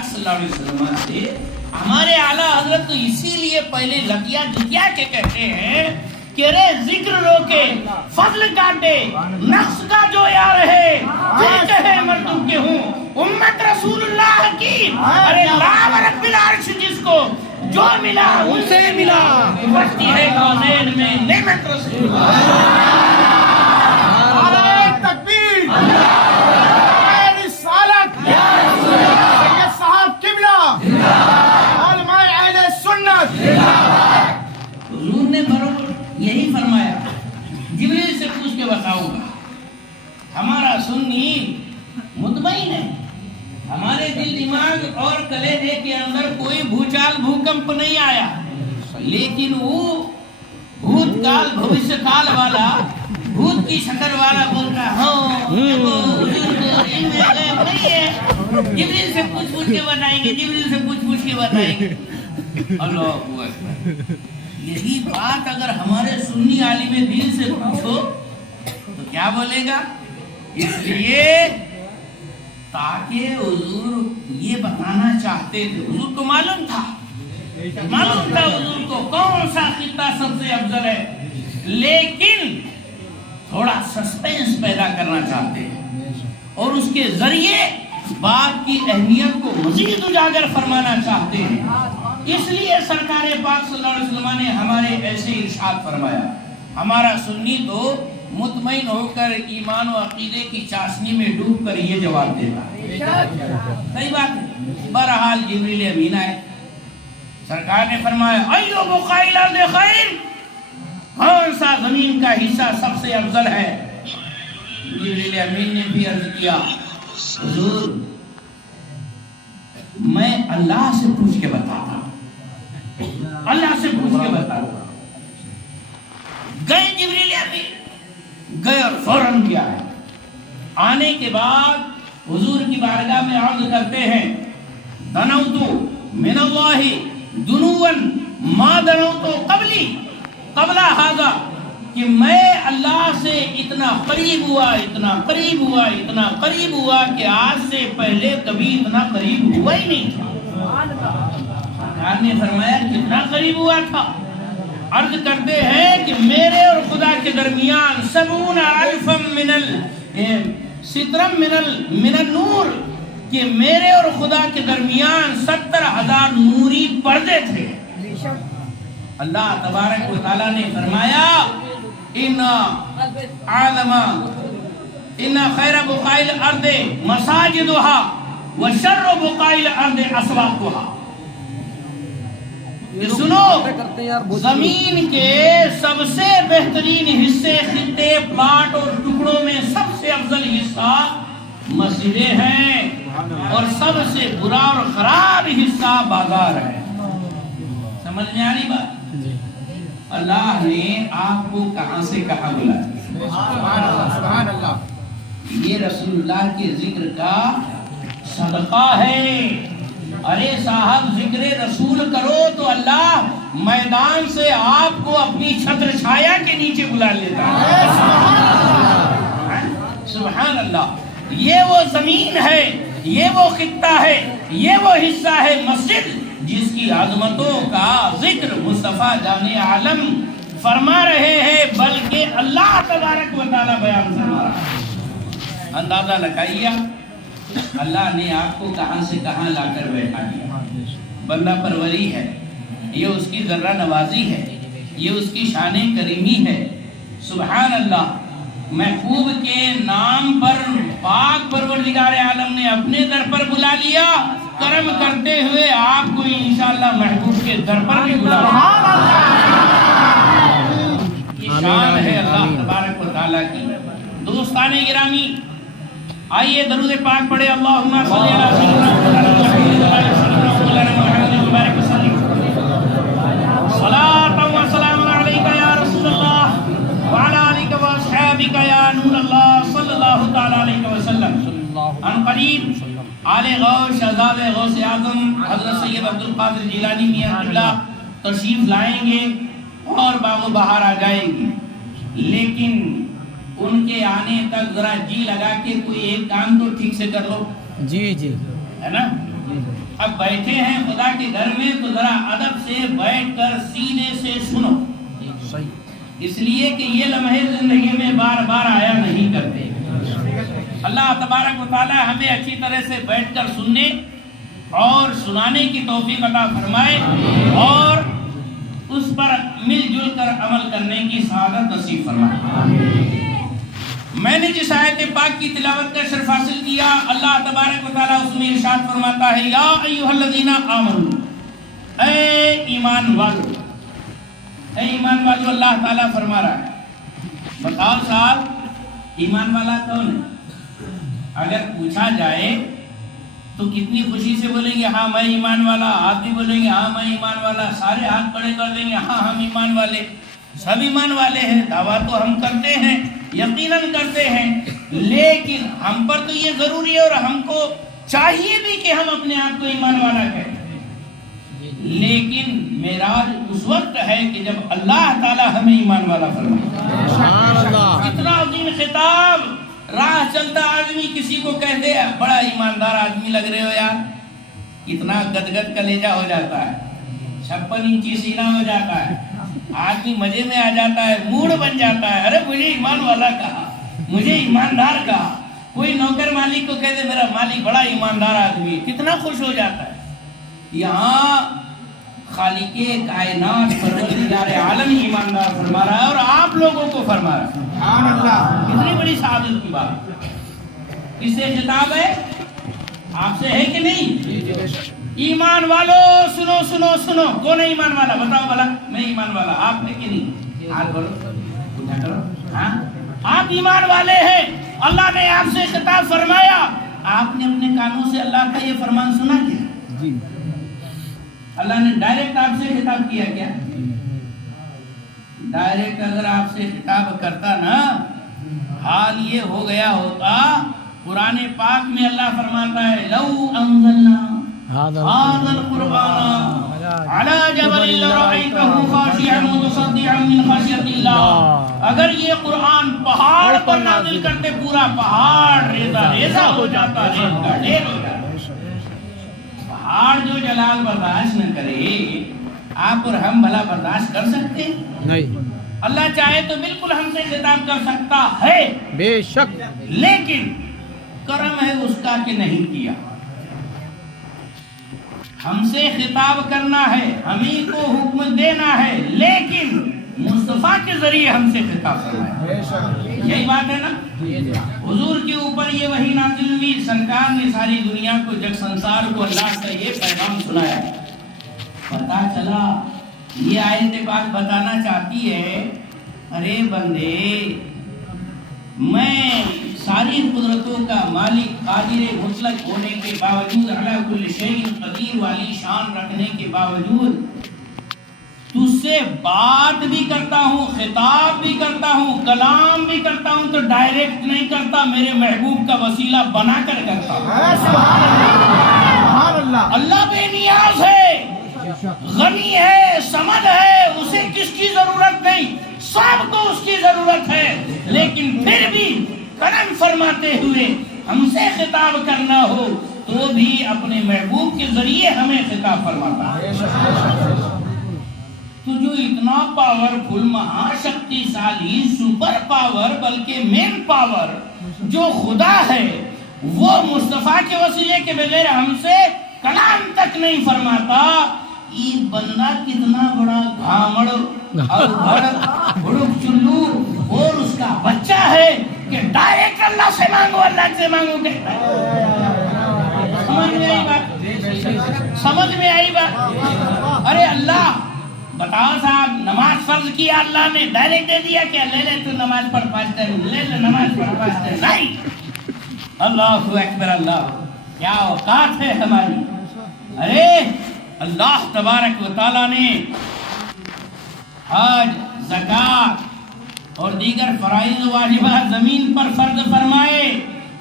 پاک صلی اللہ علیہ وسلم سے ہمارے اعلیٰ حضرت تو اسی لیے پہلے لکیا جتیا کے کہتے ہیں کہ رے ذکر روکے فضل کاٹے نقص کا جو یا رہے پھر کہے مردم کے ہوں امت رسول اللہ کی ارے لا رب العرش جس کو جو ملا ان سے ملا بستی ہے کونین میں نعمت رسول اللہ تکبیر رسالت سید صاحب قبلہ علماء اہل سنت حضور نے برابر یہی فرمایا جبریل سے پوچھ کے بتاؤں گا ہمارا سنی مطمئن ہے ہمارے دل دماغ اور کلیجے کے اندر کوئی بھوچال بھوکمپ نہیں آیا لیکن وہ بھوت کال بھوشیہ کال والا بھوت کی شکل والا بول رہا جبریل سے پوچھ کے بتائیں گے جبریل سے پوچھ کے بتائیں گے اللہ اکبر یہی بات اگر ہمارے سنی عالم دین سے پوچھو تو کیا بولے گا اس لیے تاکہ حضور یہ بتانا چاہتے تھے حضور کو معلوم تھا حضور کو کون سا خطہ سب سے افضل ہے لیکن تھوڑا سسپینس پیدا کرنا چاہتے ہیں اور اس کے ذریعے بات کی اہمیت کو مزید اجاگر فرمانا چاہتے ہیں اس لیے سرکار پاک صلی اللہ علیہ وسلم نے ہمارے ایسے ارشاد فرمایا ہمارا سنی تو مطمئن ہو کر ایمان و عقیدے کی چاشنی میں ڈوب کر یہ جواب دیتا ہے صحیح بات ہے بہرحال جبریل امین آئے سرکار نے فرمایا ایو بقائل ارض خیر کون سا زمین کا حصہ سب سے افضل ہے جبریل امین نے بھی عرض کیا حضور میں اللہ سے پوچھ کے بتاتا اللہ سے پوچھ کے بتاتا گئے جبریل امین گئے اور فوراً کیا ہے آنے کے بعد حضور کی بارگاہ میں عرض کرتے ہیں دنوتو من اللہ دنون ما دنوتو قبلی قبلہ حاضر کہ میں اللہ سے اتنا قریب ہوا کہ آج سے پہلے کبھی اتنا قریب ہوا ہی نہیں تھا سرکار نے فرمایا کتنا قریب ہوا تھا عرض کرتے ہیں کہ میرے اور خدا کے درمیان 70,000 من النور کہ میرے اور خدا کے درمیان 70,000 نوری پردے تھے اللہ تبارک و تعالیٰ نے فرمایا ان خیر بقائل الارض مساجدها وشر بقائل الارض اسواقها سنو زمین کے سب سے بہترین حصے خطے پلاٹ اور ٹکڑوں میں سب سے افضل حصہ مسجدیں ہیں اور سب سے برا اور خراب حصہ بازار ہے سمجھ میں آ رہی بات اللہ نے آپ کو کہاں سے کہاں بلایا سبحان اللہ یہ رسول اللہ کے ذکر کا صدقہ ہے ارے صاحب ذکر رسول کرو تو اللہ میدان سے آپ کو اپنی چھتر چھایا کے نیچے بلا لیتا ہے سبحان اللہ یہ وہ زمین ہے یہ وہ خطہ ہے یہ وہ حصہ ہے مسجد جس کی عظمتوں کا ذکر مصطفیٰ جان عالم فرما رہے ہیں بلکہ اللہ تبارک و تعالیٰ بیان فرما رہا ہے اندازہ لگائیے اللہ نے آپ کو کہاں سے کہاں لا کر بیٹھا دیا بندہ پروری ہے یہ اس کی ذرہ نوازی ہے یہ اس کی شان کریمی ہے سبحان اللہ محبوب کے نام پر پاک پروردگار عالم نے اپنے در پر بلا لیا کرم کرتے ہوئے آپ کو انشاءاللہ محبوب کے در پر بھی بلا یہ شان ہے اللہ تبارک و تعالیٰ کی دوستان گرامی آئیے درود پاک پڑھے اللہم صلی اللہ علیہ وسلم صلاة و سلام علیکہ یا رسول اللہ وعلا علیکہ و اصحابکہ یا نور اللہ صلی اللہ تعالیٰ علیہ وسلم ان قریب آل غوث شہزاد غوث اعظم حضرت سید عبدالقادر جیلانی میاں قبلہ تشریف لائیں گے اور باغ و بہار آ جائیں گے لیکن ان کے آنے تک ذرا جی لگا کے کوئی ایک کام تو ٹھیک سے کر لو جی جی ہے نا اب بیٹھے ہیں خدا کے گھر میں تو ذرا ادب سے بیٹھ کر سینے سے سنو، اس لیے کہ یہ لمحے زندگی میں بار بار آیا نہیں کرتے۔ اللہ تبارک و تعالی ہمیں اچھی طرح سے بیٹھ کر سننے اور سنانے کی توفیق عطا فرمائے اور اس پر مل جل کر عمل کرنے کی سعادت نصیب فرمائے۔ میں نے جس آیت پاک کی تلاوت کا شرف حاصل کیا، اللہ تبارک و تعالی اس میں ارشاد فرماتا ہے، یا ایھا الذین آمنوا، اے ایمان والو، اے ایمان والو، اللہ تعالیٰ فرما رہا ہے۔ بتاؤ صاحب ایمان والا کون ہے؟ اگر پوچھا جائے تو کتنی خوشی سے بولیں گے ہاں میں ایمان والا، آپ بھی بولیں گے ہاں میں ایمان والا، سارے ہاتھ کھڑے کر دیں گے ہاں ہم ایمان والے، سب ایمان والے ہیں، دعویٰ تو ہم کرتے ہیں، یقیناً کرتے ہیں، لیکن ہم پر تو یہ ضروری ہے اور ہم کو چاہیے بھی کہ ہم اپنے آپ کو ایمان والا کہیں، لیکن معراج اس وقت ہے کہ جب اللہ تعالیٰ ہمیں ایمان والا فرمائے۔ اتنا عظیم خطاب، راہ چلتا آدمی کسی کو کہہ دے بڑا ایماندار آدمی لگ رہے ہو یار، کتنا گدگد کلیجہ ہو جاتا ہے، 56 انچی سینہ ہو جاتا ہے، آدمی مزے میں آ جاتا ہے، موڈ بن جاتا ہے، ارے مجھے ایمان والا کہا، مجھے ایماندار کہا۔ کوئی نوکر مالک کو کہہ دے میرا مالک بڑا ایماندار آدمی، کتنا خوش ہو جاتا ہے۔ یہاں خالق کائنات پروردگار عالم ایماندار فرما رہا ہے اور آپ لوگوں کو فرما رہا ہے۔ سبحان اللہ، کتنی بڑی سعادت کی بات۔ کس سے خطاب ہے؟ آپ سے ہے کہ نہیں؟ ایمان والو سنو سنو سنو، کون ہے ایمان والا؟ بتاؤ بھلا، میں ایمان والا، آپ ہے کہ نہیں؟ ہاتھ بڑھو، اٹھا کرو، ہاں آپ ایمان والے ہیں، اللہ نے آپ سے خطاب فرمایا، آپ نے اپنے کانوں سے اللہ کا یہ فرمان سنا کیا؟ اللہ نے ڈائریکٹ آپ سے خطاب کیا کیا؟ ڈائریکٹ اگر آپ سے خطاب کرتا نا، حال یہ ہو گیا ہوتا، قرآن پاک میں اللہ فرماتا ہے لو انزلنا هذا القرآن على جبل لرأيته خاشعا متصدعا من خشية الله، اگر یہ قرآن پہاڑ پر نازل کرتے پورا پہاڑ ریزہ ریزہ ہو جاتا، ریت کا ڈھیر ہو جاتا۔ پہاڑ جو جلال برداشت نہ کرے، آپ اور ہم بھلا برداشت کر سکتے ہیں؟ نہیں۔ اللہ چاہے تو بالکل ہم سے خطاب کر سکتا ہے بے شک، لیکن کرم ہے اس کا کہ نہیں کیا۔ ہم سے خطاب کرنا ہے، ہمیں کو حکم دینا ہے، لیکن مصطفیٰ کے ذریعے ہم سے خطاب کرنا ہے۔ یہی بات ہے نا؟ حضور کے اوپر یہ وحی نازل ہوئی، سرکار نے ساری دنیا کو، جگ سنسار کو اللہ کا یہ پیغام سنایا۔ پتا چلا یہ آیت پاک بتانا چاہتی ہے، ارے بندے میں ساری قدرتوں کا مالک، قادر مطلق ہونے کے باوجود، علی کل شیء قدیر والی شان رکھنے کے باوجود تجھ سے بات بھی کرتا ہوں، خطاب بھی کرتا ہوں، کلام بھی کرتا ہوں، تو ڈائریکٹ نہیں کرتا، میرے محبوب کا وسیلہ بنا کر کرتا ہوں۔ سبحان اللہ، اللہ بے نیاز ہے، غنی ہے، سمد ہے، اسے کس کی ضرورت نہیں، سب کو اس کی ضرورت ہے، لیکن پھر بھی کرم فرماتے ہوئے ہم سے خطاب کرنا ہو تو بھی اپنے محبوب کے ذریعے ہمیں خطاب فرماتا ہے۔ تو جو اتنا پاورفل، مہا شکتیشالی، سپر پاور، بلکہ مین پاور جو خدا ہے، وہ مصطفیٰ کے وسیلے کے بغیر ہم سے کلام تک نہیں فرماتا، یہ بندہ کتنا بڑا گھامڑ اور بھڑک چلو اور اس کا بچہ ہے کہ ڈائریکٹ اللہ سے مانگو، اللہ سے مانگو کہتا ہے۔ سمجھ میں آئی بات؟ سمجھ میں آئی بات؟ ارے اللہ بتاؤ صاحب، نماز فرض کیا اللہ نے، ڈائریکٹ دے دیا کیا لے لے تو نماز پڑھ 5 ٹائم، لے لے نماز پڑھ 5 ٹائم؟ نہیں، اللہ اکبر، اللہ کیا اوقات ہے ہماری۔ ارے اللہ تبارک و تعالیٰ نے حج، زکوٰۃ اور دیگر فرائض و واجبات زمین پر فرض فرمائے،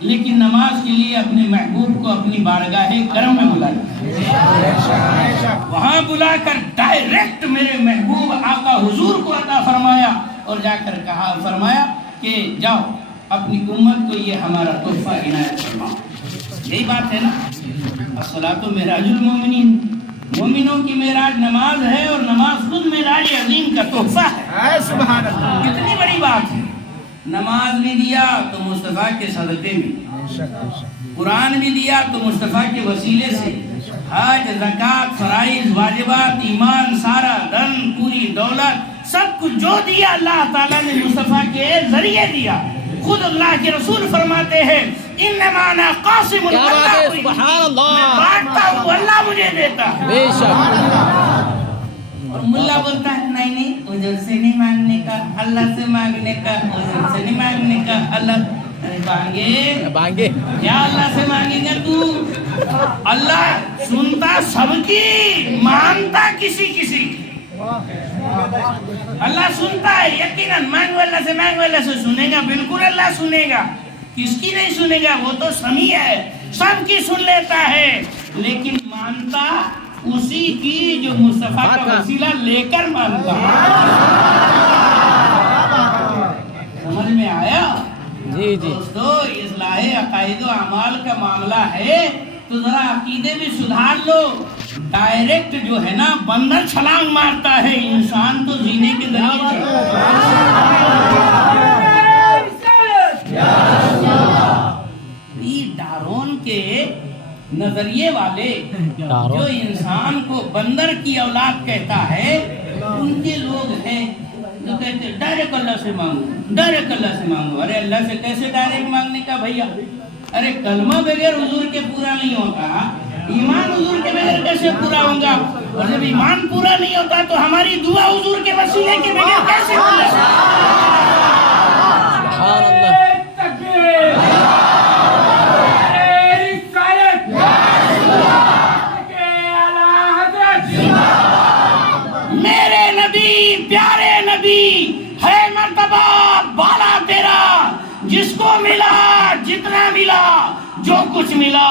لیکن نماز کے لیے اپنے محبوب کو اپنی بارگاہ کرم میں بلایا، وہاں بلا کر ڈائریکٹ میرے محبوب آقا حضور کو عطا فرمایا اور جا کر کہا فرمایا کہ جاؤ اپنی امت کو یہ ہمارا تحفہ عنایت فرماؤ۔ یہی بات ہے نا؟ الصلاۃ معراج المومنین، مومنوں کی معراج نماز ہے، اور نماز خود معراج عظیم کا تحفہ ہے۔ سبحان اللہ، کتنی بڑی بات ہے۔ نماز بھی دیا تو مصطفیٰ کے صدقے میں، قرآن بھی دیا تو مصطفیٰ کے وسیلے سے، حج، زکوٰۃ، فرائض، واجبات، ایمان، سارا دن، پوری دولت، سب کچھ جو دیا اللہ تعالیٰ نے مصطفیٰ کے ذریعے دیا۔ خود اللہ کے رسول فرماتے ہیں انما انا قاسم، سبحان اللہ، میں بانٹتا ہوں، اللہ مجھے دیتا ہے۔ بے شک۔ اور ملا بولتا ہے نہیں نہیں، ادھر سے نہیں مانگنے کا، اللہ سے مانگنے کا، ادھر سے نہیں مانگنے کا، اللہ مانگے کیا اللہ سے مانگے گا تو؟ اللہ سنتا سب کی، مانتا کسی کسی کی۔ اللہ سنتا ہے یقیناً، مانگو اللہ سے، مانگو اللہ سے، سنے گا بالکل اللہ سنے گا، کس کی نہیں سنے گا؟ وہ تو سمیع ہے، سب کی سن لیتا ہے، لیکن مانتا اسی کی جو مصطفیٰ کا وسیلہ لے کر مانتا۔ سمجھ میں آیا؟ جی جی دوستو، اصلاح عقائد و اعمال کا معاملہ ہے تو ذرا عقیدے بھی سدھار لو۔ ڈائریکٹ جو ہے نا بندر چھلانگ مارتا ہے، انسان تو جینے کے ذریعے ڈارون کے نظریے والے جو انسان کو بندر کی اولاد کہتا ہے، ان کے لوگ ہیں جو کہتے ہیں ڈائریکٹ اللہ سے مانگو، ڈائریکٹ اللہ سے مانگو۔ ارے اللہ سے کیسے ڈائریکٹ مانگنے کا بھیا؟ ارے کلمہ بغیر حضور کے پورا نہیں ہوتا، ایمان حضور کے بغیر کیسے پورا ہوگا؟ اور جب ایمان پورا نہیں ہوتا تو ہماری دعا حضور کے وسیلے کے بغیر کیسے پورا؟ سبحان اللہ، میرے نبی، پیارے نبی ہے مرتبہ بالا تیرا، جس کو ملا جتنا ملا، جو کچھ ملا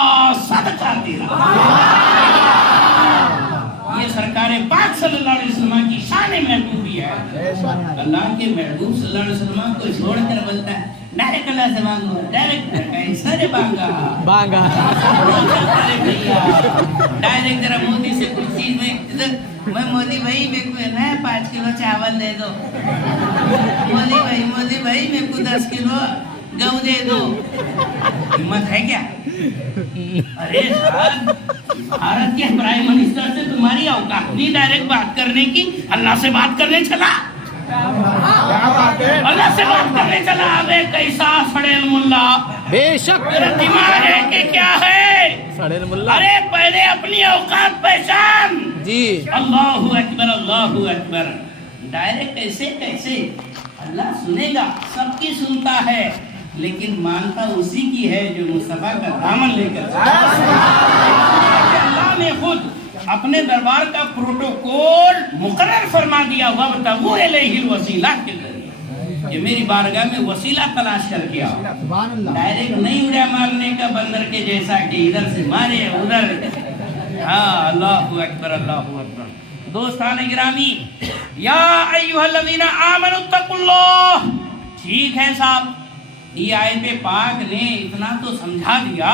صدقہ تیرا۔ یہ سرکار پاک صلی اللہ علیہ وسلم کی شان محبوبی ہے۔ اللہ کے محبوب صلی اللہ علیہ وسلم کو چھوڑ کر بولتا ہے ڈائریکٹ اللہ سے مانگو، ڈائریکٹ سارے بانگا ڈائریکٹ ذرا مودی سے کچھ چیز میں مودی بھائی میرے کو نا 5 کلو چاول دے دو، مودی بھائی میرے کو 10 کلو گو دے دو۔ ہمت ہے کیا؟ ارے صاحب، بھارت کے پرائم منسٹر سے تمہاری اوقات نہیں ڈائریکٹ بات کرنے کی، اللہ سے بات کرنے چلا، اللہ سے بات کرنے چلا۔ ابے کیسا سڑیل ملا، بے شک، تیرا دماغ ہے کہ کیا ہے؟ سڑیل ملا، ارے پہلے اپنی اوقات پہچان۔ جی اللہ اکبر، اللہ اکبر۔ ڈائریکٹ کیسے؟ اللہ سنے گا، سب کی سنتا ہے، لیکن مانتا اسی کی ہے جو مصطفیٰ کا دامن لے کر۔ اللہ نے خود اپنے دربار کا پروٹوکول مقرر فرما دیا، وَابْتَغُوا إِلَيْهِ الْوَسِيلَةَ کے ذریعے کہ میری بارگاہ میں وسیلہ تلاش کر کے آؤ۔ ڈائریکٹ نہیں اڑیا مارنے کا بندر کے جیسا کہ ادھر سے مارے ادھر۔ ہاں، اللہ اکبر، اللہ اکبر۔ دوستان گرامی، یا ایھا الذین آمنوا اتقوا اللہ۔ ٹھیک ہے صاحب، یہ آیت پاک نے اتنا تو سمجھا دیا،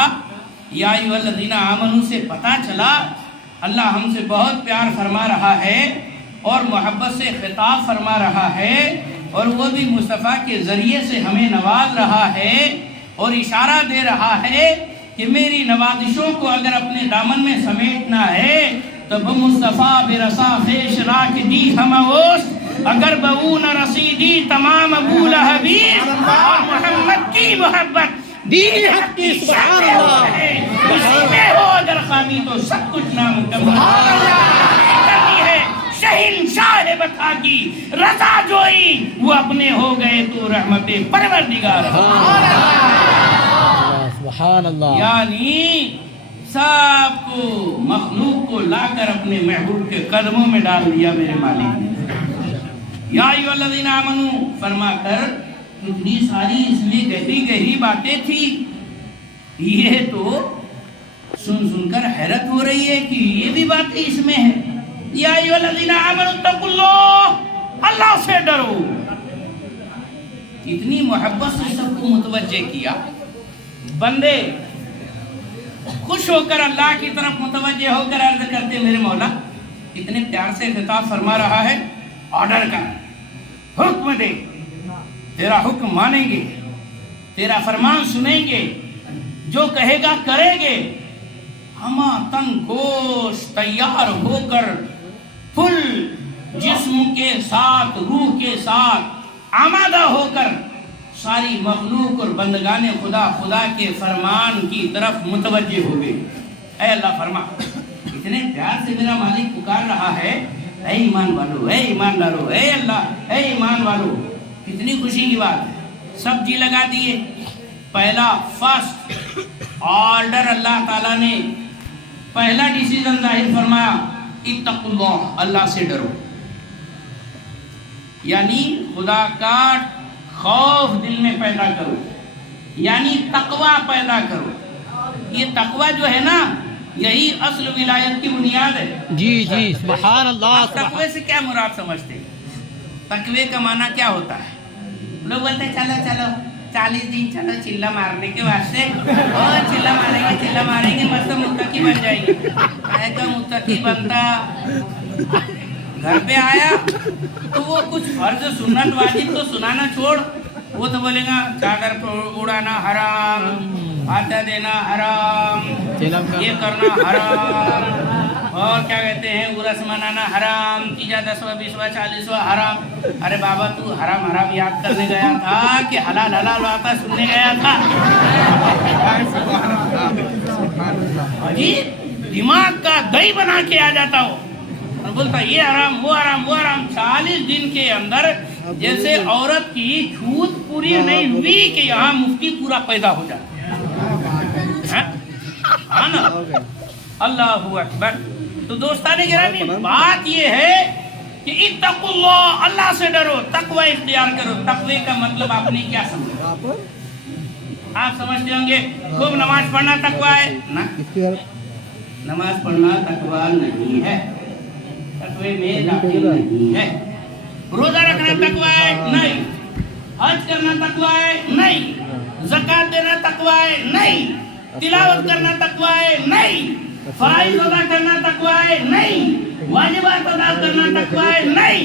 یا ایھا الذین آمنوا سے پتہ چلا اللہ ہم سے بہت پیار فرما رہا ہے اور محبت سے خطاب فرما رہا ہے، اور وہ بھی مصطفیٰ کے ذریعے سے ہمیں نواز رہا ہے، اور اشارہ دے رہا ہے کہ میری نوازشوں کو اگر اپنے دامن میں سمیٹنا ہے تو بمصطفیٰ برسا فیش راک دی ہموست، اگر بہون رسیدی تمام ابو لہبی، اور محمد کی محبت دین حق کی سبحان اللہ ہے، اسی میں ہو اگر خامی تو سب کچھ نامکمل کرنی ہے۔ شہنشاہ بتا کی رضا جوئی، وہ اپنے ہو گئے تو رحمت پروردگار۔ سبحان اللہ، یعنی سب کو، مخلوق کو لا کر اپنے محبوب کے قدموں میں ڈال دیا میرے مالک نے۔ یا ایھا الذین آمنوا فرما کر اتنی ساری اس میں گہری باتیں تھی، یہ تو سن کر حیرت ہو رہی ہے کہ یہ بھی باتیں اس میں ہے۔ یا ایھا الذین آمنوا اتقوا اللہ، اللہ سے ڈرو۔ اتنی محبت سے سب کو متوجہ کیا۔ بندے خوش ہو کر اللہ کی طرف متوجہ ہو کر عرض کرتے میرے مولا اتنے پیار سے خطاب فرما رہا ہے، آرڈر کر، حکم دے، تیرا حکم مانیں گے، تیرا فرمان سنیں گے، جو کہے گا کریں گے، ہما تن گوشت تیار ہو کر فل جسم کے ساتھ روح کے ساتھ آمادہ ہو کر ساری مخلوق اور بندگان خدا کے فرمان کی طرف متوجہ ہو گئے۔ اے اللہ فرما، اتنے پیار سے میرا مالک پکار رہا ہے، اے ایمان والو، اے ایمان والو، اے اللہ، اے ایمان والو، کتنی خوشی کی بات ہے۔ سب جی لگا دیے۔ پہلا فرسٹ آرڈر اللہ تعالیٰ نے پہلا ڈیسیزن ظاہر فرمایا، اتقوا اللہ، اللہ سے ڈرو، یعنی خدا کا خوف دل میں پیدا کرو، یعنی تقوی پیدا کرو۔ یہ تقوی جو ہے نا، یہی اصل ولایت کی بنیاد ہے۔ جی جی سبحان اللہ۔ آپ تقوی سے کیا مراد سمجھتے ہیں؟ تقوی کا معنی کیا ہوتا ہے؟ لوگ بولتے ہیں چلو چلو 40 دن چلو چلا مارنے کے واسطے، چلا ماریں گے مطلب متقی بن جائیں گے۔ کہے تو متقی بنتا گھر پہ آیا تو وہ کچھ فرض سنت واجب تو سنانا چھوڑ، وہ تو بولے گا چادر اڑانا حرام، آتا دینا حرام، یہ کرنا حرام، اور کیا کہتے ہیں عرس منانا حرام، تیجا 10واں 20واں 40واں حرام۔ ارے بابا تو حرام حرام یاد کرنے گیا تھا کہ حلال حلال باتیں سننے گیا تھا؟ عجیب دماغ کا دہی بنا کے آ جاتا ہو اور بولتا یہ حرام وہ حرام وہ حرام۔ 40 دن کے اندر جیسے عورت کی چھوت پوری نہیں ہوئی کہ یہاں مفتی پورا پیدا ہو جاتا ہے نا۔ اللہ اکبر۔ تو دوستان گرامی، بات یہ ہے کہ اتقوا اللہ، اللہ سے ڈرو، تقوی اختیار کرو۔ تقوی کا مطلب آپ نے کیا سمجھا؟ آپ سمجھتے ہوں گے خوب نماز پڑھنا تقوی ہے؟ نا، نماز پڑھنا تقوی نہیں ہے، تقوی میں داخل نہیں ہے۔ روزہ رکھنا تقوی ہے؟ نہیں۔ حج کرنا تقوی ہے؟ نہیں۔ زکوٰۃ دینا تقوی ہے؟ نہیں۔ تلاوت کرنا تقوی ہے؟ نہیں۔ فرائض ادا کرنا تقوی ہے؟ نہیں۔ واجبات ادا کرنا تقوی ہے؟ نہیں۔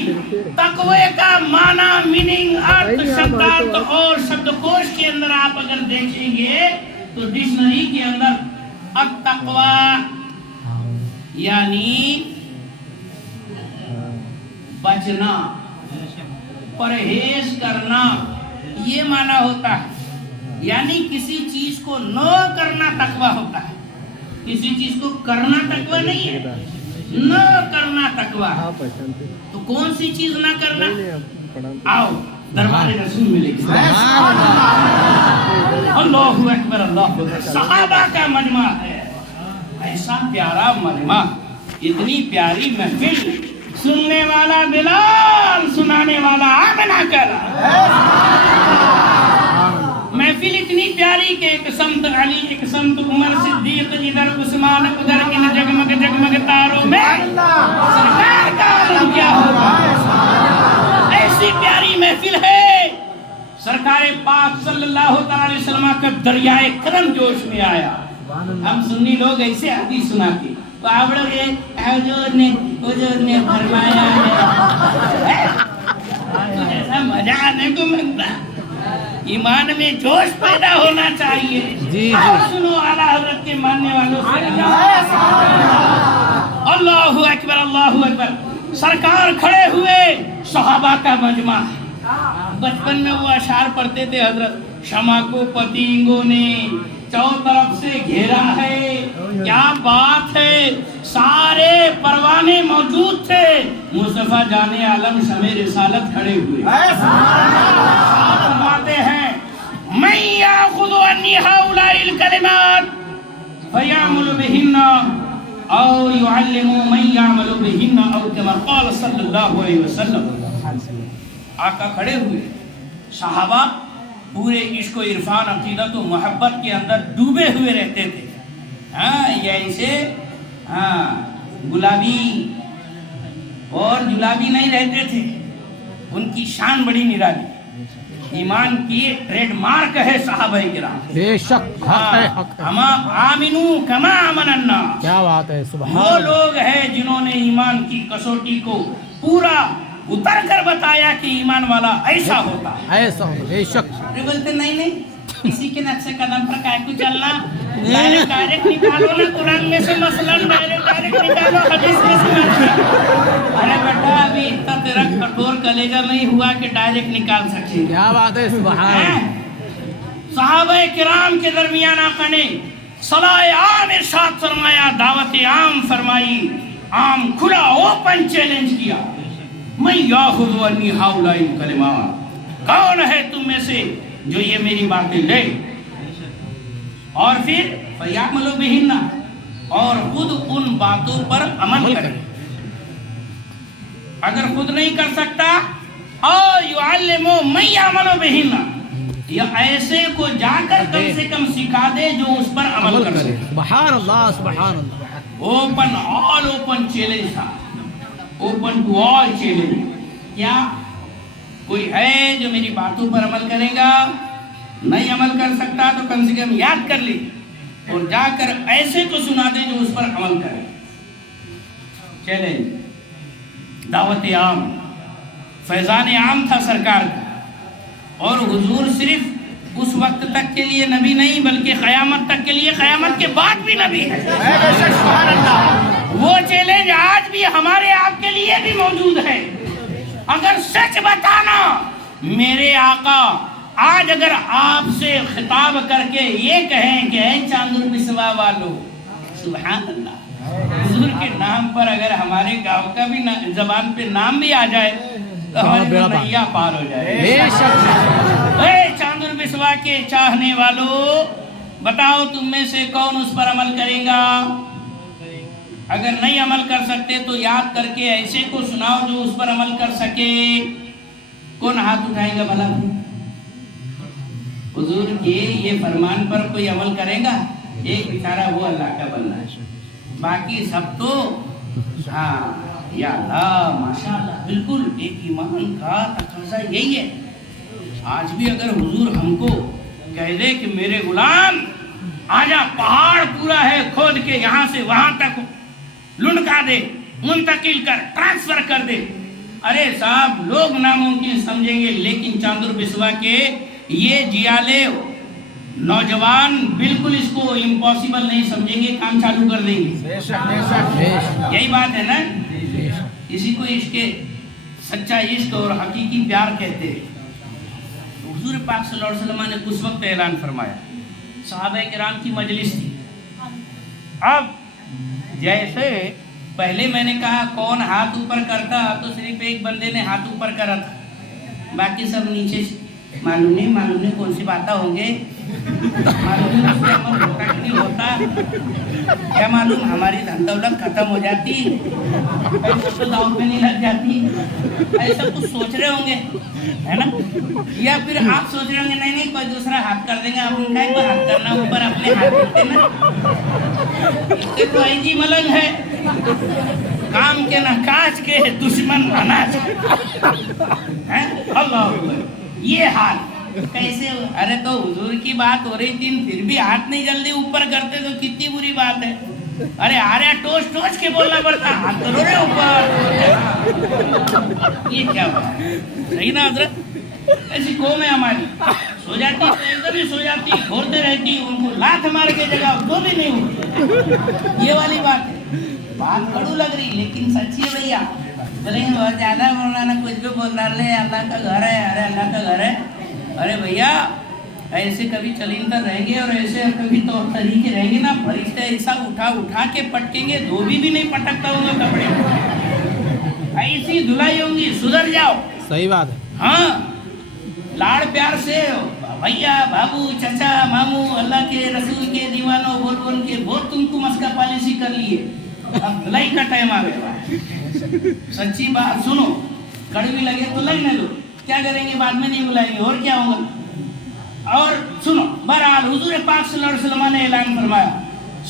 تقوی کا معنی، میننگ، ارتھ، شبدارتھ اور شبدکوش کے اندر آپ اگر دیکھیں گے تو ڈکشنری کے اندر التقوی یعنی بچنا، پرہیز کرنا، یہ معنی ہوتا ہے۔ یعنی کسی چیز کو نہ کرنا تقوی ہوتا ہے، کسی چیز کو کرنا تقوی نہیں ہے، نہ کرنا تقوی۔ تو کون سی چیز نہ کرنا؟ آؤ دربار رسول میں لے کے اللہ اکبر اللہ اکبر۔ صحابہ کا مجمع ہے، ایسا پیارا مجمع، اتنی پیاری محفل، سننے والا بلال، سنانے والا آمنہ کہلا۔ محفل اتنی پیاری کہ ایک سمت علی، ایک سمت عمر صدیق، ادھر عثمان، ادھر ان جگمگ جگمگ تاروں میں سرکار کا عالم کیا ہوگا۔ ایسی پیاری محفل ہے، سرکار پاک صلی اللہ علیہ وسلم کا دریائے کرم جوش میں آیا۔ ہم سنی لوگ ایسے حدیث سناتے تو آپ لوگ حضور نے فرمایا ہے، ایسا مزہ آنے کو ملتا۔ ایمان میں جوش پیدا ہونا چاہیے۔ سنو اعلیٰ حضرت کے ماننے والوں سے اللہ اکبر اللہ اکبر۔ سرکار کھڑے ہوئے، صحابہ کا مجمع۔ بچپن میں وہ اشعار پڑھتے تھے حضرت، شمع کو پتنگوں نے چاروں طرف سے گھیرا ہے، کیا بات ہے، سارے پروانے موجود تھے، مصطفیٰ جان عالم شمع رسالت کھڑے ہوئے۔ فرماتے ہیں من یاخذ عنی ہؤلاء الکلمات فیعمل بہن او یعلم من یعمل بہن او کما قال صلی اللہ علیہ وسلم۔ آقا کھڑے ہوئے، صحابہ پورے عشق و عرفان، عقیدت و محبت کے اندر ڈوبے ہوئے رہتے تھے۔ یہ ایسے گلابی اور جلابی نہیں رہتے تھے، ان کی شان بڑی نرالی۔ ایمان کی ٹریڈ مارک ہے صحابہ کرام. بے شک حق ہے حق ہے. اما آمنو کما آمن الناس. کیا بات ہے سبحان وہ اللہ. لوگ ہیں جنہوں نے ایمان کی کسوٹی کو پورا اتر کر بتایا کہ ایمان والا ایسا ہوتا ہے. ایسا ہو بے شک. بولتے نہیں کسی کے نقشے قدم پر کائے کو چلنا. ڈائریکٹ نکالو نا قرآن میں سے مثلا ڈائریکٹ نکالو حدیث میں سے مثلا. ارے بیٹا ابھی اتنا تیرا کٹور کلیجہ نہیں ہوا کہ ڈائریکٹ نکال سکے. کیا بات ہے سبحان اللہ. صحابہ کرام کے درمیان آقا نے صلاح عام ارشاد فرمایا, دعوت عام فرمائی, عام کھلا اوپن چیلنج کیا. میں یاخذ عنی ہؤلاء الکلمات, کون ہے تم میں سے جو یہ میری باتیں لے اور پھر فیعملوا بہن, اور خود ان باتوں پر عمل کرے. اگر خود نہیں کر سکتا اور یعلموا من یعمل بہن, یا ایسے کو جا کر کم سے کم سکھا دے جو اس پر عمل کر سکے. سبحان اللہ سبحان اللہ. اوپن آل اوپن چیلنج تھا, اوپن ٹو آل چیلنج. کیا کوئی ہے جو میری باتوں پر عمل کرے گا؟ نہیں عمل کر سکتا تو کم سے کم یاد کر لی اور جا کر ایسے کو سنا دے جو اس پر عمل کرے. چیلنج, دعوت عام, فیضان عام تھا سرکار کا. اور حضور صرف اس وقت تک کے لیے نبی نہیں بلکہ قیامت تک کے لیے, قیامت کے بعد بھی نبی ہے. وہ چیلنج آج بھی ہمارے آپ کے لیے بھی موجود ہے. اگر سچ بتانا, میرے آقا آج اگر آپ سے خطاب کر کے یہ کہیں کہ اے چاندر بسوا والو, سبحان اللہ, حضور کے نام پر اگر ہمارے گاؤں کا بھی زبان پہ نام بھی آ جائے تو ہماری نیا پار ہو جائے. بے شک. اے چاندر بسوا کے چاہنے والو, بتاؤ تم میں سے کون اس پر عمل کرے گا؟ اگر نہیں عمل کر سکتے تو یاد کر کے ایسے کو سناؤ جو اس پر عمل کر سکے. کون ہاتھ اٹھائے گا بھلا؟ حضور کے یہ فرمان پر کوئی عمل کرے گا؟ ایک بیچارہ وہ اللہ کا بندہ ہے, باقی سب تو ہاں یا اللہ ماشاء اللہ. بالکل ایک ایمان کا تقاضا یہی ہے. آج بھی اگر حضور ہم کو کہہ دے کہ میرے غلام آجا, پہاڑ پورا ہے کھود کے یہاں سے وہاں تک لنکا دے, منتقل کر, ٹرانسفر کر دے, ارے صاحب لوگ ناممکن سمجھیں گے, لیکن چاندر بسوا کے یہ جیالے نوجوان بالکل اس کو امپاسبل نہیں سمجھیں گے, کام چالو کر دیں گے. یہی بات ہے نا, اسی کو عشق, سچا عشق اور حقیقی پیار کہتے ہیں. حضور پاک صلی اللہ علیہ وسلم نے اس وقت اعلان فرمایا, صحابہ کرام کی مجلس تھی. اب جیسے پہلے میں نے کہا کون ہاتھ اوپر کرتا, تو صرف ایک بندے نے ہاتھ اوپر کرا تھا, باقی سب نیچے. معلوم نہیں کون سی باتیں ہوں گے, معلوم نہیں اس پہ عمل ہوتا کہ نہیں ہوتا, کیا معلوم ہماری دھن دولت ختم ہو جاتی, پیسے تو داؤں پہ نہیں لگ جاتی. ایسا کچھ سوچ رہے ہوں گے ہے نا, یا پھر آپ سوچ رہے ہوں گے نہیں کوئی دوسرا ہاتھ کر دیں گے, آپ ان کا ایک بار ہاتھ کرنا اوپر اپنے ہاتھ کرتے نا. اس کے تو آئی جی ملنگ ہے, کام کے نہ کاج کے دشمن اناج. اللہ یہ حال کیسے؟ ارے تو حضور کی بات ہو رہی تھی, پھر بھی ہاتھ نہیں جلدی اوپر کرتے تو کتنی بری بات ہے. ارے آرے ٹوچ کے بولنا پڑتا, ہاتھ کرو رے اوپر. یہ کیا بات, صحیح نا حضرت؟ ایسی قوم ہے ہماری, سو جاتی تو ایک دم ہی سو جاتی, گھورتے رہتی, ان کو لات مار کے جگہ تو بھی نہیں ہوتی. یہ والی بات ہے. بات کڑو لگ رہی لیکن سچی ہے بھیا. بولیں گے بہت زیادہ مولانا کچھ بھی بول رہے ہیں, اللہ کا گھر ہے, ارے اللہ کا گھر ہے. ارے بھیا ایسے کبھی چلندر رہیں گے اور ایسے کبھی تو طریقے رہیں گے نا, فرشتے ایسا اٹھا کے پٹکیں گے, دھوبی بھی نہیں پٹکتا ہوں گا کپڑے, ایسی دھلائی ہوں گی, سدھر جاؤ. صحیح بات ہے. ہاں لاڑ پیار سے بھیا بابو چچا ماموں, اللہ کے رسول کے دیوانوں بول کے بہت تم کو مسکا پالیسی کر لیے, اب دھلائی کا ٹائم آ گیا. سچی بات سنو, کڑوی لگے تو لگنے دو, کیا کریں گے بعد میں نہیں بلائیں گے, اور کیا ہوگا. اور سنو, بہرحال حضور پاک صلی اللہ علیہ وسلم نے اعلان فرمایا,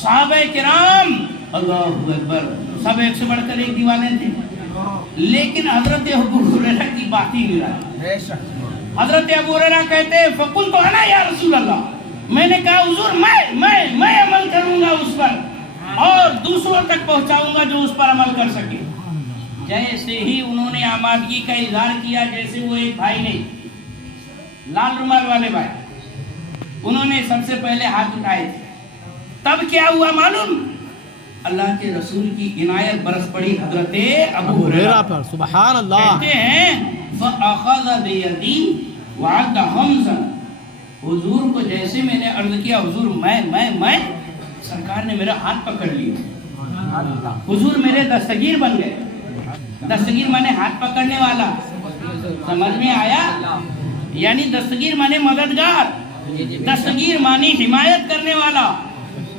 صحابہ کرام اللہ اکبر سب ایک سے بڑھ کر ایک دیوانے تھے, لیکن حضرت ابو ہریرہ کی بات ہی ملا. حضرت ابو ہریرہ کہتے ہیں فقلت انا یا رسول اللہ، میں نے کہا حضور میں عمل کروں گا اس پر اور دوسروں تک پہنچاؤں گا جو اس پر عمل کر سکے۔ جیسے ہی انہوں نے آمادگی کا اظہار کیا، جیسے وہ ایک بھائی نے لال رومال والے بھائی، انہوں نے سب سے پہلے ہاتھ اٹھائے تھے، تب کیا ہوا معلوم؟ اللہ کے رسول کی عنایت برس پڑی حضرت ابو ہریرہ پر سبحان اللہ۔ کہتے ہیں فَأَخَذَ بِيَدِي وَعَدَّ حَمْزًا، حضور کو جیسے میں نے عرض کیا حضور میں، سرکار نے میرا ہاتھ پکڑ لیا، حضور میرے دستگیر بن گئے۔ دستگیر مانے ہاتھ پکڑنے والا، سمجھ میں آیا؟ یعنی دستگیر مانے مددگار، دستگیر مانے حمایت کرنے والا،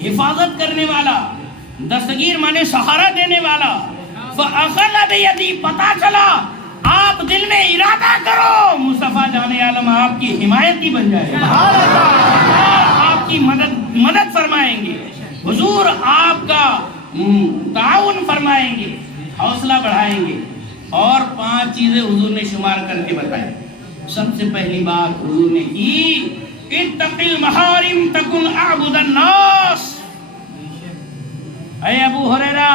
حفاظت کرنے والا، دستگیر مانے سہارا دینے والا۔ فَأَخَذَ بِيَدِي، پتہ چلا آپ دل میں ارادہ کرو مصطفیٰ جان عالم آپ کی حمایت ہی بن جائے اور آپ کی مدد فرمائیں گے، حضور آپ کا تعاون فرمائیں گے، حوصلہ بڑھائیں گے۔ اور 5 چیزیں حضور نے شمار کر کے بتائی۔ سب سے پہلی بات حضور نے کی اتق المحارم تکن اعبد الناس، اے ابو ہریرہ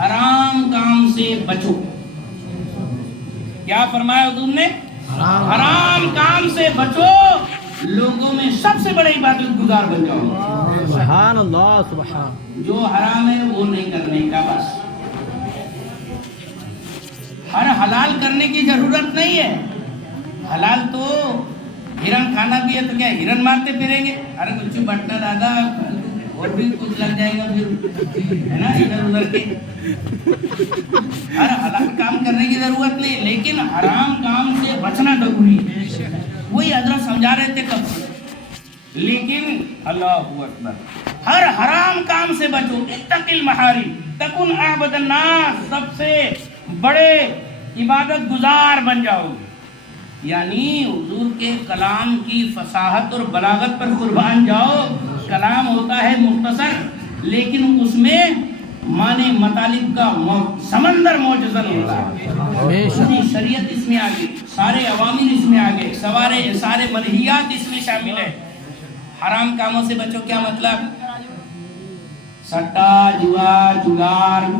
حرام کام سے بچو۔ کیا فرمایا حضور نے؟ حرام کام سے بچو، لوگوں میں سب سے بڑے عبادت گزار بن جاؤ۔ سبحان اللہ سبحان۔ جو حرام ہے وہ نہیں کرنے کا، بس ہر حلال کرنے کی ضرورت نہیں ہے۔ حلال تو ہرن کھانا بھی ہے تو کیا ہرن مارتے پھریں گے؟ ارے کچھ بٹنا دادا اور بھی کچھ لگ جائے گا پھر، ہے نا، ادھر ادھر کے۔ ہر حلال کام کرنے کی ضرورت نہیں، لیکن حرام کام سے بچنا ضروری ہے۔ وہی حضرت سمجھا رہے تھے کب، لیکن اللہ اکبر، ہر حرام کام سے بچو، اتق المحارم تکن اعبد الناس، سب سے بڑے عبادت گزار بن جاؤ گے۔ یعنی حضور کے کلام کی فصاحت اور بلاغت پر قربان جاؤ۔ کلام ہوتا ہے مختصر، لیکن اس میں معنی مطالب کا سمندر موجزن ہوتا ہے۔ پوری شریعت اس میں آگے، سارے عوامل اس میں آگے، سارے منہیات اس میں شامل ہے۔ حرام کاموں سے بچو، کیا مطلب؟ سٹا، جوا، جگار،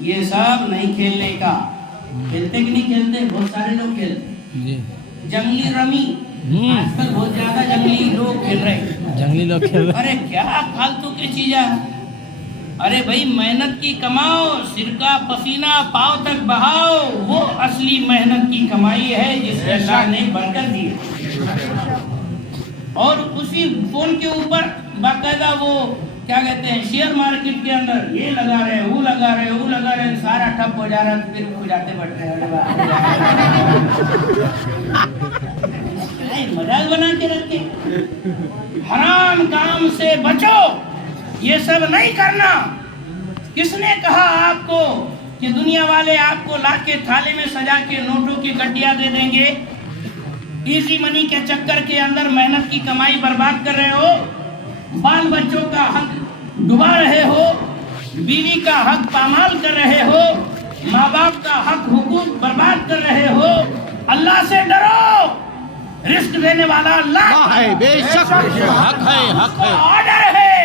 یہ سب نہیں کھیلنے کا۔ کھیلتے کہ نہیں کھیلتے؟ بہت سارے لوگ کھیلتے۔ جنگلی رمی آج کل بہت زیادہ جنگلی لوگ کھیل رہے ہیں، جنگلی لوگ کھیل رہے۔ ارے کیا فالتو کی چیزیں، ارے بھائی محنت کی کماؤ، سرکہ پسینہ پاؤ تک بہاؤ، وہ اصلی محنت کی کمائی ہے جس سے اللہ نے برکت دی ہے۔ اور اسی فون کے اوپر باقاعدہ وہ کیا کہتے ہیں شیئر مارکیٹ کے اندر یہ لگا رہے ہیں، وہ لگا رہے ہیں، وہ لگا رہے ہیں، سارا ٹھپ ہو جا رہا ہے، پھر وہ جاتے بڑھ رہے ہیں، مجاز بنا کے رکھے۔ حرام کام سے بچو، یہ سب نہیں کرنا۔ کس نے کہا آپ کو کہ دنیا والے آپ کو لا کے تھالے میں سجا کے نوٹوں کی گڈیاں دے دیں گے؟ ایزی منی کے چکر کے اندر محنت کی کمائی برباد کر رہے ہو، بال بچوں کا حق ڈبا رہے ہو، بیوی کا حق پامال کر رہے ہو، ماں باپ کا حق حقوق برباد کر رہے ہو۔ اللہ سے ڈرو، رزق دینے والا اللہ ہے، بے شک حق ہے، حق ہے۔ آرڈر ہے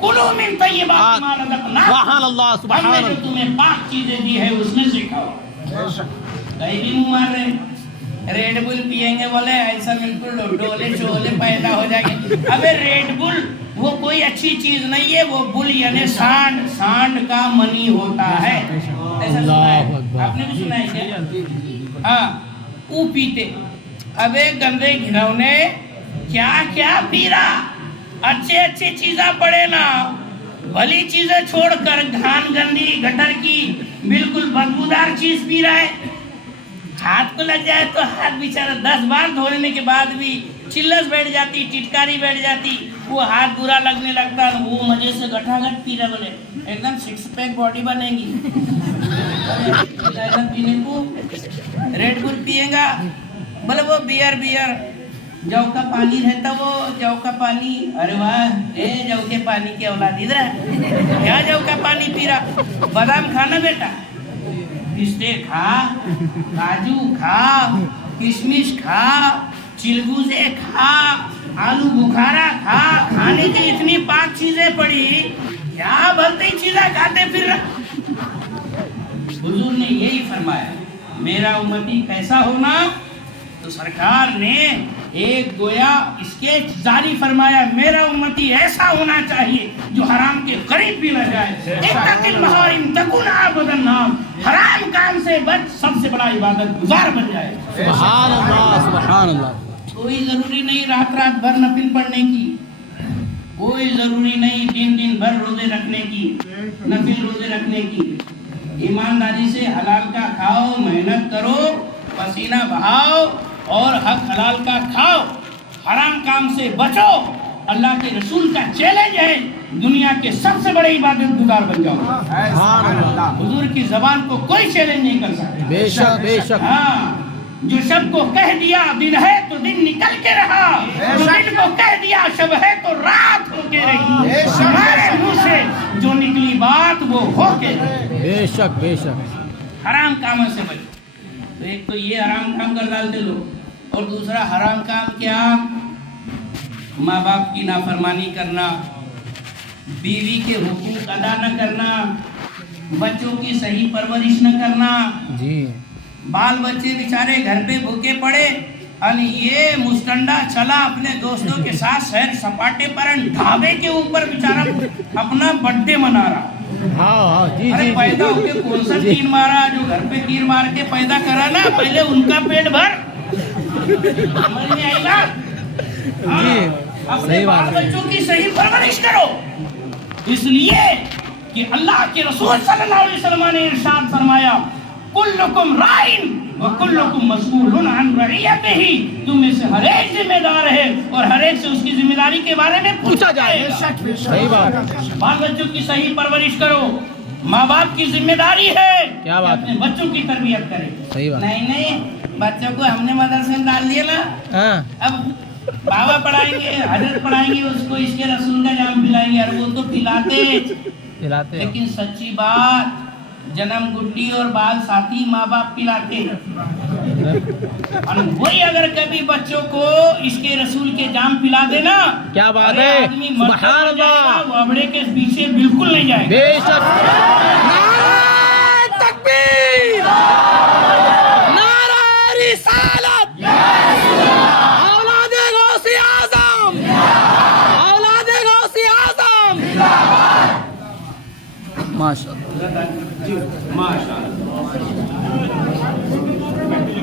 کلوا من طیبات ما رزقناکم، سبحان اللہ ہم سبحان نے جو اللہ۔ تمہیں پاک چیزیں دی ہے اس میں سے کھاؤ۔ کہیں بھی منہ مار رہے، ریڈ بل پیئیں گے بولے ایسا بالکل ڈولے چولے پیدا ہو جائیں گے۔ ابے ریڈ بل وہ کوئی اچھی چیز نہیں ہے، وہ بل یعنی سانڈ، سانڈ کا منی ہوتا ہے، ایسا سنا ہے آپ نے بھی سنا ہے کیا؟ ہاں وہ پیتے۔ ابے گندے گھنونے کیا کیا پی رہا، اچھے اچھی چیزیں پڑے نا، بھلی چیزیں چھوڑ کر گھان گندی گٹر کی بالکل بدبودار چیز پی رہا ہے۔ ہاتھ کو لگ جائے تو ہاتھ بیچارہ 10 بار دھونے کے بعد بھی چلس بیٹھ جاتی، ٹٹکاری بیٹھ جاتی، وہ ہاتھ برا لگنے لگتا، وہ مزے سے گٹھا گٹ پی رہا، بولے ایک دم 6 پیک باڈی بنے گی۔ پینے کو ریڈ بل پیے گا، بولے وہ بیئر جو کا پانی رہتا، وہ جو کا پانی، ارے واہ اے جو کے پانی کی اولاد ادھر ہے کیا جو کا پانی پی رہا۔ بادام کھانا بیٹا، پستے کھا، کاجو کھا، کشمش کھا، چلگوزے کھا، آلو بخارا کھا، کھانے کی اتنی پاک چیزیں پڑی، کیا بھلتی چیزیں کھاتے پھر رہا؟ حضور نے یہی فرمایا میرا امتی کیسا ہونا، تو سرکار نے ایک گویا اسکیچ جاری فرمایا میرا امتی ایسا ہونا چاہیے جو حرام کے قریب بھی نہ جائے، اتق المحارم تکن عابد الناس، حرام کام سے بچ سب سے بڑا عبادت گزار بن جائے۔ سبحان اللہ سبحان اللہ۔ کوئی ضروری نہیں رات بھر نفل پڑھنے کی، کوئی ضروری نہیں دن بھر روزے رکھنے کی، نفل روزے رکھنے کی، ایمانداری سے حلال کا کھاؤ، محنت کرو، پسینہ بہاؤ اور حق حلال کا کھاؤ، حرام کام سے بچو۔ اللہ کے رسول کا چیلنج ہے دنیا کے سب سے بڑے عبادت گزار بن جاؤ۔ سبحان اللہ۔ حضور کی زبان کو کوئی چیلنج نہیں کر سکتا۔ بے شک بے شک۔ ہاں، جو شب کو کہہ دیا دن ہے تو دن نکل کے رہا، جو دن کو کہہ دیا شب ہے تو رات ہو کے رہی، ہمارے منہ سے جو نکلی بات وہ ہو کے رہی۔ بے شک بے شک۔ حرام کاموں سے بچو۔ تو ایک تو یہ حرام کام کر ڈالتے لوگ، اور دوسرا حرام کام کیا؟ ماں باپ کی نافرمانی کرنا، بیوی کے حقوق ادا نہ کرنا، بچوں کی صحیح پرورش نہ کرنا، جی بال بچے بیچارے گھر پہ بھوکے پڑے، اور یہ مستنڈا چلا اپنے دوستوں کے ساتھ سیر سپاٹے پر، ڈھابے کے اوپر بیچارہ اپنا برتھ ڈے منا رہا۔ ہاں جی ارے جی پیدا ہو کے کون سا تیر مارا، جو گھر پہ تیر مار کے پیدا کرا نا، پہلے ان کا پیٹ بھر، سمجھ میں آئی بات؟ جی اپنے بال بچوں کی صحیح پرورش کرو، اس لیے کہ اللہ کے رسول صلی اللہ علیہ وسلم نے ارشاد فرمایا کلکم رائن وکلکم مسئول عن رعیتہ، تم میں سے ہر ایک ذمہ دار ہے اور ہر ایک سے اس کی ذمہ داری کے بارے میں پوچھا جائے گا۔ صحیح بات۔ بال بچوں کی صحیح پرورش کرو، ماں باپ کی ذمہ داری ہے کیا بات اپنے بچوں کی تربیت کرے۔ صحیح بات۔ نہیں بچوں کو ہم نے مدرسے میں ڈال دیا نا، ہاں اب بابا پڑھائیں گے، حضرت پڑھائیں گے، اس کو اس کے رسول کا جام پلائیں گے، اور وہ تو پلاتے، دلاتے ہو۔ لیکن سچی بات جنم گٹی اور بال ساتھی ماں باپ پلاتے ہیں، اور وہی اگر کبھی بچوں کو اس کے رسول کے جام پلا دینا، کیا بات ارے ہے، آدمی مرتد سبحان ہو جائے گا، اللہ۔ وہ ابڑے کے پیچھے بالکل نہیں جائے گا۔ بے شک۔ نعرہ تکبیر، نعرہ رسالت، اولاد غوث اعظم، اولاد غوث اعظم، ماشاء اللہ۔ ماشاء اللہ۔